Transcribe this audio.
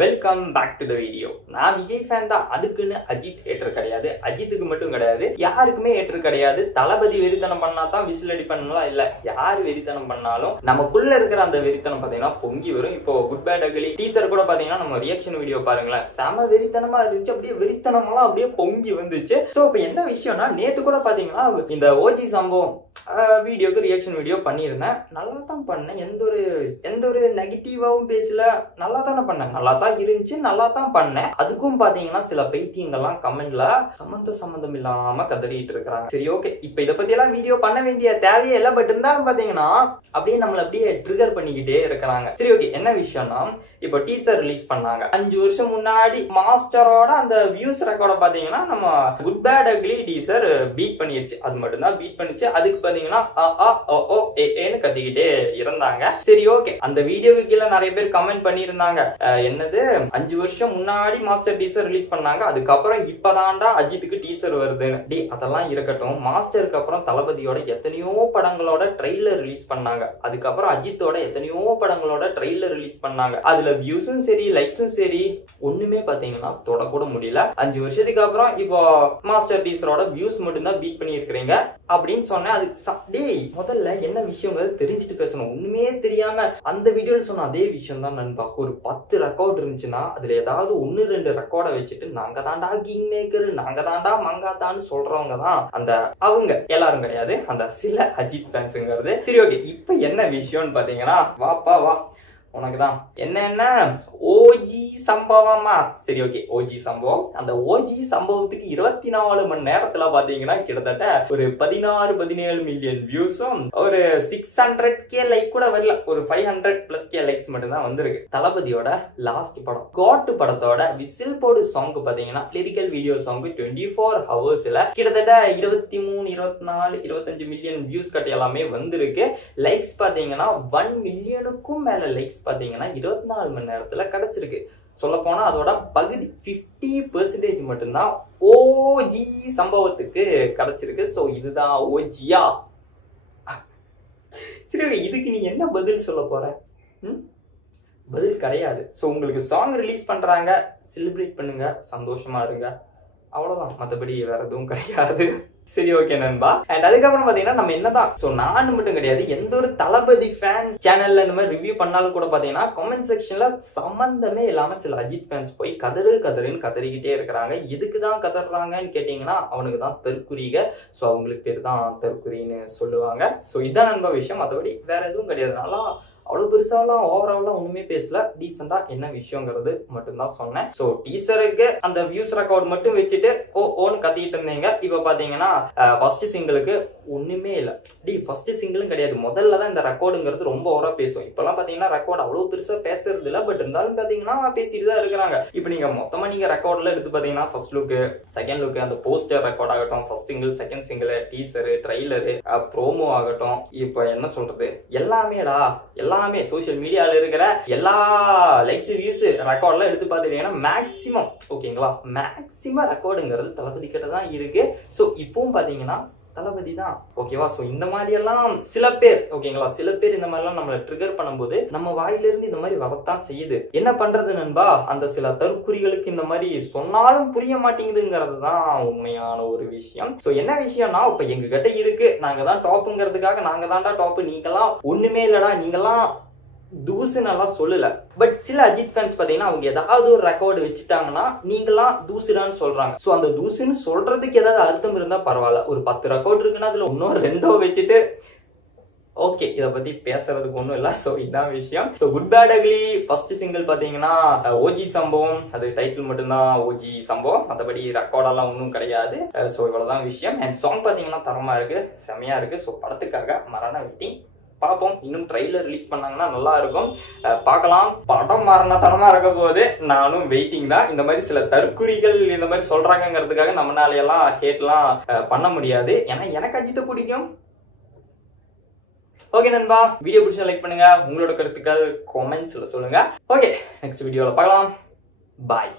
Welcome back to the video. நான் Vijay fan தான், அதுக்குன்னு அஜித் ஏற்று கிடையாது, அஜித்துக்கு மட்டும் கிடையாது, யாருக்குமே ஏற்று கிடையாது. தளபதி வெறித்தனம் பண்ணா தான் விசில் அடி பண்ணலாம் இல்ல, யாரு வெறித்தனம் பண்ணாலும் நமக்குள்ள இருக்கிற அந்த வெறித்தனம் பாத்தீங்கன்னா பொங்கி வரும். இப்போ குட் பேட் அக்லி டீசர் கூட பாத்தீங்கன்னா நம்ம ரியாக்ஷன் வீடியோ பாருங்களேன், செம வெறித்தனமா இருந்துச்சு, அப்படியே வெறித்தனமெல்லாம் அப்படியே பொங்கி வந்துச்சு. சோ இப்போ என்ன விஷயம்னா, நேத்து கூட பாத்தீங்கன்னா இந்த ஓஜி சம்பவம் வீடியோக்கு ரியாக்ஷன் வீடியோ பண்ணியிருந்தேன். நல்லா தான் பண்ணேன், எந்த ஒரு நெகட்டிவாவும் பேசல, நல்லா தானே பண்ணேன், நல்லா தான் இருந்துச்சு, நல்லா தான் பண்ணேன். அதுக்கும் பாத்தீங்கன்னா சில பைத்தியங்கள்லாம் கமெண்ட்ல சம்பந்தம் இல்லாம கதறிட்டு இருக்காங்க. சரி ஓகே, இப்ப இதை பத்தி எல்லாம் வீடியோ பண்ண வேண்டிய தேவையே இல்லை. பட் இருந்தாலும் பாத்தீங்கன்னா அப்படியே நம்மள அப்படியே ட்ரிகர் பண்ணிக்கிட்டே இருக்கிறாங்க. சரி ஓகே, என்ன விஷயம்னா இப்போ டீசர் ரிலீஸ் பண்ணாங்க 5 வருஷம் முன்னாடி. மாஸ்டரோட அந்த வியூஸ் ரெக்கார்ட பாத்தீங்கன்னா நம்ம good bad ugly teaser beat பண்ணிருச்சு. அது மட்டும் தான் பீட் பண்ணிச்சு. அதுக்கு பாத்தீங்கன்னா ஏன்னு கத்திக்கிட்டே இருந்தாங்க. சரி ஓகே, அந்த வீடியோக்கு கீழே நிறைய பேர் கமெண்ட் பண்ணியிருந்தாங்க, என்னது 5 வருஷம் முன்னாடி மாஸ்டர் டீசர் ரிலீஸ் பண்ணாங்க, அதுக்கப்புறம் இப்பதான்டா அஜித்துக்கு டீசர் வருதுன்னு. டி அதெல்லாம் இருக்கட்டும், மாஸ்டருக்கு அப்புறம் தளபதியோட எத்தனையோ படங்களோட ட்ரெய்லர் ரிலீஸ் பண்ணாங்க, அதுக்கப்புறம் அஜித்தோட எத்தனையோ படங்களோட ட்ரெய்லர் ரிலீஸ் பண்ணாங்க. அதுல வியூஸும் சரி லைக்ஸும் சரி ஒண்ணுமே பாத்தீங்கன்னா தொடக்கூட முடியல. 5 வருஷத்துக்கு அப்புறம் இப்போ மாஸ்டர் டீசரோட வியூஸ் மட்டும் தான் பீட் பண்ணி இருக்கிறீங்க அப்படின்னு சொன்னேன். அதுக்கு முதல்ல என்ன விஷயங்கிறது தெரிஞ்சுட்டு பேசணும். ஒண்ணுமே தெரியாம அந்த வீடியோல சொன்ன அதே விஷயம் தான் நண்பா. ஒரு 10 ரெக்கார்ட் இருந்துச்சுன்னா அதுல ஏதாவது 1-2 ரெக்கார்டை வச்சுட்டு நாங்க தாண்டா கிங் மேக்கர், நாங்க தாண்டா மங்காத்தான்னு சொல்றவங்க தான் அந்த அவங்க எல்லாரும் கிடையாது, அந்த சில அஜித் ஃபேன்ஸுங்கிறது. சரி ஓகே, இப்ப என்ன விஷயம்னு பாத்தீங்கன்னா, வாப்பா வா உனக்குதான் என்ன ஓஜி சம்பவமா. சரி ஓகே, ஓஜி சம்பவம். அந்த ஓஜி சம்பவத்துக்கு 24 மணி நேரத்துல பாத்தீங்கன்னா கிட்டத்தட்ட ஒரு 16-17 மில்லியன் வியூஸும் ஒரு 600K லைக் கூட வரல, ஒரு 500+ லைக்ஸ் மட்டும் தான் வந்திருக்கு. தளபதியோட லாஸ்ட் படம் கோட் படத்தோட விசில் போடு சாங் பாத்தீங்கன்னா லிரிக்கல் வீடியோ சாங் 24 ஹவர்ஸ்ல கிட்டத்தட்ட 23, 24, 25 மில்லியன் வியூஸ் கட்ட எல்லாமே வந்திருக்கு. லைக்ஸ் பாத்தீங்கன்னா 1 மில்லியனுக்கும் மேல லைக்ஸ் பாத்தீங்கன்னா 24 மணி நேரத்துல கிடைச்சிருக்கு. சொல்ல போனா அதோட பகுதி 50% மட்டும்தான் ஓஜி சம்பவத்துக்கு கிடைச்சிருக்கு. சோ இதுதான் ஓஜியா? சரி, இதுக்கு நீ என்ன பதில் சொல்ல போற? பதில் கிடையாது. சோ உங்களுக்கு சாங் ரிலீஸ் பண்றாங்க, செலிப்ரேட் பண்ணுங்க, சந்தோஷமா இருங்க, அவ்வளவுதான். மற்றபடி வேற எதுவும் கிடையாது. சரி ஓகே நண்பா. அண்ட் அதுக்கப்புறம் பாத்தீங்கன்னா நம்ம என்னதான், சோ நான் மட்டும் கிடையாது, எந்த ஒரு தளபதி ஃபேன் சேனல்ல இந்த மாதிரி ரிவ்யூ பண்ணாலும் கூட பாத்தீங்கன்னா கமெண்ட் செக்ஷன்ல சம்பந்தமே இல்லாம சில அஜித் ஃபேன்ஸ் போய் கதறுன்னு கதறிக்கிட்டே இருக்கிறாங்க. எதுக்குதான் கதறாங்கன்னு கேட்டீங்கன்னா அவனுக்கு தான் தற்குறிக. சோ அவங்களுக்கு பேர் தான் தற்குறின்னு சொல்லுவாங்க. சோ இதான் நண்பா விஷயம், மற்றபடி வேற எதுவும் கிடையாது. நல்லா அவ்வளவு பெருசாலாம் ஓவராலாம் ஒண்ணுமே பேசல, டீசெண்டா என்ன விஷயங்கிறது மட்டும்தான் சொன்னேன். சோ டீசருக்கு அந்த வியூஸ் ரெக்கார்ட் மட்டும் வச்சுட்டு ஓன்னு கத்திட்டு இருந்தீங்க. இப்ப பாத்தீங்கன்னா ஃபர்ஸ்ட் சிங்கிளுக்கு ஒண்ணுமே இல்ல. ஃபர்ஸ்ட் சிங்கிளும் கிடையாது, முதல்ல தான் இந்த ரெக்கார்டுங்கிறது ரொம்ப ஓவரா பேசும். இப்பெல்லாம் பாத்தீங்கன்னா ரெக்கார்டு அவ்வளவு பெருசா பேசுறது இல்ல, பட் இருந்தாலும் பாத்தீங்கன்னா பேசிட்டு தான் இருக்கிறாங்க. இப்ப நீங்க மொத்தமா நீங்க ரெக்கார்ட்ல எடுத்து பாத்தீங்கன்னா ஃபர்ஸ்ட் லுக்கு, செகண்ட் லுக்கு, அந்த போஸ்டர் ரெக்கார்ட் ஆகட்டும், first single, second single, teacher, trailer, promo ஆகட்டும், இப்ப என்ன சொல்றது, எல்லாமேடா எல்லாமே சோசியல் மீடியால இருக்கிற எல்லா லைக்ஸ் வியூஸ் ரெக்கார்ட்லாம் எடுத்து பாத்துட்டீங்கன்னா மேக்ஸிமம் ஓகேங்களா, மேக்ஸிமம் ரெக்கார்டுங்கிறது தளபதி கிட்ட தான் இருக்கு. சோ இப்பவும் பாத்தீங்கன்னா தளபதி தான் ஓகேவா. சோ இந்த மாதிரி எல்லாம் சில பேர் ஓகேங்களா, சில பேர் இந்த மாதிரி எல்லாம் நம்மளை ட்ரிகர் பண்ணும்போது நம்ம வாயிலிருந்து இந்த மாதிரி வரத்தான் செய்யுது. என்ன பண்றது நண்பா, அந்த சில தற்குறிகளுக்கு இந்த மாதிரி சொன்னாலும் புரிய மாட்டேங்குதுங்கிறது தான் உண்மையான ஒரு விஷயம். சோ என்ன விஷயம்னா, இப்ப எங்க கிட்ட இருக்கு, நாங்க தான் டாப்புங்கிறதுக்காக நாங்க தான்டா டாப், நீங்கெல்லாம் ஒண்ணுமே இல்லடா, நீங்கெல்லாம் தூசுன்னு எல்லாம் சொல்லல. பட் சில அஜித் ஃபேன்ஸ் பாத்தீங்கன்னா அவங்க ஏதாவது ஒரு ரெக்கார்டு வச்சுட்டாங்கன்னா நீங்களாம் தூசுடான்னு சொல்றாங்க. சோ அந்த தூசுன்னு சொல்றதுக்கு ஏதாவது அர்த்தம் இருந்தா பரவாயில்ல. ஒரு 10 ரெக்கார்டு இருக்குன்னா அதுல இன்னும் 2 வச்சுட்டு ஓகே, இதை பத்தி பேசுறதுக்கு ஒண்ணும் இல்ல. சோ இதான் விஷயம். So good bad ugly first single பாத்தீங்கன்னா ஓஜி சம்பவம், அது டைட்டில் மட்டும்தான் ஓஜி சம்பவம், மற்றபடி ரெக்கார்டெல்லாம் ஒன்றும் கிடையாது. சோ இவ்வளவுதான் விஷயம். அண்ட் சாங் பாத்தீங்கன்னா தரமா இருக்கு, செமையா இருக்கு. சோ படத்துக்காக மரண வெயிட்டிங். பார்ப்போம், இன்னும் ட்ரெய்லர் ரிலீஸ் பண்ணாங்கன்னா நல்லா இருக்கும், பார்க்கலாம். படம் மரணத்தனமா இருக்க போது நானும் வெயிட்டிங் தான். இந்த மாதிரி சில தற்குறிகள் இந்த மாதிரி சொல்றாங்கிறதுக்காக நம்மளால எல்லாம் ஹேட்லாம் பண்ண முடியாது. ஏன்னா எனக்கு அஜித்தை பிடிக்கும். ஓகே நண்பா, வீடியோ பிடிச்சா லைக் பண்ணுங்க, உங்களோட கருத்துக்கள் கமெண்ட்ஸ்ல சொல்லுங்க. ஓகே, நெக்ஸ்ட் வீடியோல பார்க்கலாம். பாய்.